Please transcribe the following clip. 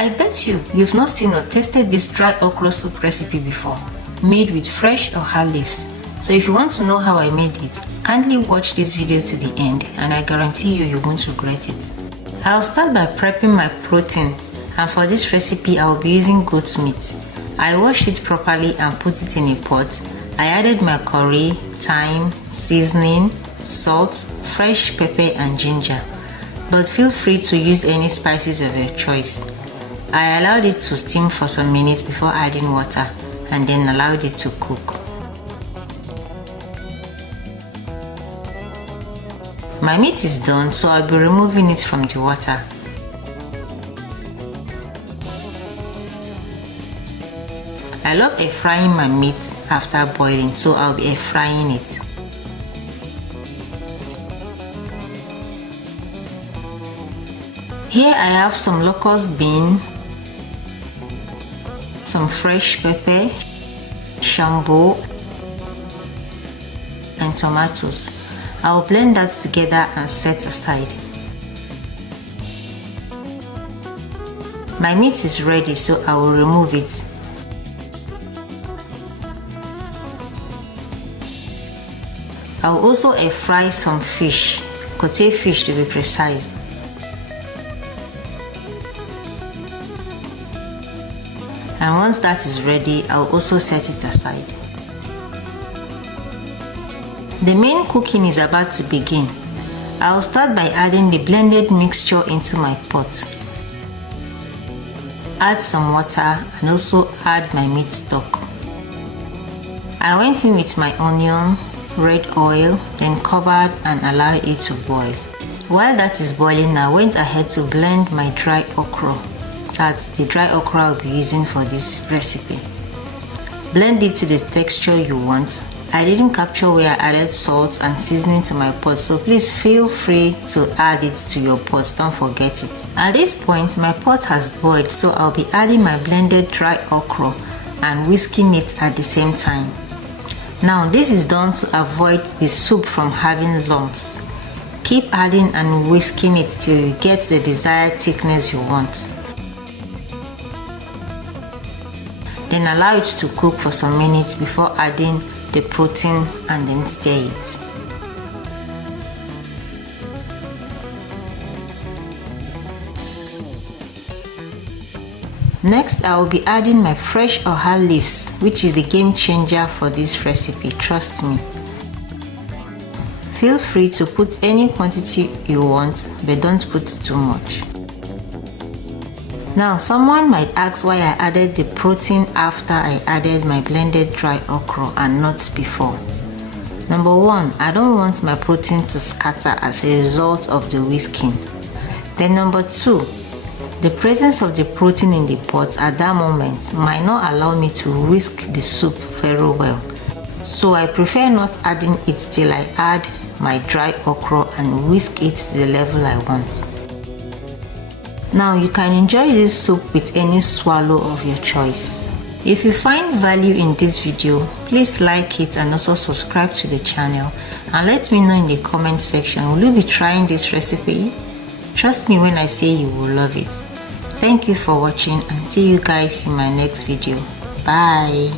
I bet you've not seen or tasted this dry okra soup recipe before, made with fresh okra leaves. So if you want to know how I made it, kindly watch this video to the end and I guarantee you won't regret it. I'll start by prepping my protein, and for this recipe I'll be using goat meat. I washed it properly and put it in a pot. I added my curry, thyme, seasoning, salt, fresh pepper and ginger, but feel free to use any spices of your choice. I allowed it to steam for some minutes before adding water and then allowed it to cook. My meat is done, so I'll be removing it from the water. I love air frying my meat after boiling, so I'll be air frying it. Here I have some locust bean, some fresh pepper, shambo, and tomatoes. I'll blend that together and set aside. My meat is ready, so I will remove it. I'll also air fry some fish, kote fish to be precise. And once that is ready, I'll also set it aside. The main cooking is about to begin. I'll start by adding the blended mixture into my pot. Add some water and also add my meat stock. I went in with my onion, red oil, then covered and allowed it to boil. While that is boiling, I went ahead to blend my dry okra. That's the dry okra I'll be using for this recipe. Blend it to the texture you want. I didn't capture where I added salt and seasoning to my pot, so please feel free to add it to your pot, don't forget it. At this point, my pot has boiled, so I'll be adding my blended dry okra and whisking it at the same time. Now this is done to avoid the soup from having lumps. Keep adding and whisking it till you get the desired thickness you want. Then allow it to cook for some minutes before adding the protein and then stir it. Next, I will be adding my fresh okra leaves, which is a game changer for this recipe, trust me. Feel free to put any quantity you want, but don't put too much. Now, someone might ask why I added the protein after I added my blended dry okra and not before. Number one, I don't want my protein to scatter as a result of the whisking. Then number two, the presence of the protein in the pot at that moment might not allow me to whisk the soup very well. So I prefer not adding it till I add my dry okra and whisk it to the level I want. Now you can enjoy this soup with any swallow of your choice. If you find value in this video, please like it and also subscribe to the channel, and let me know in the comment section, will you be trying this recipe? Trust me when I say you will love it. Thank you for watching and see you guys in my next video. Bye.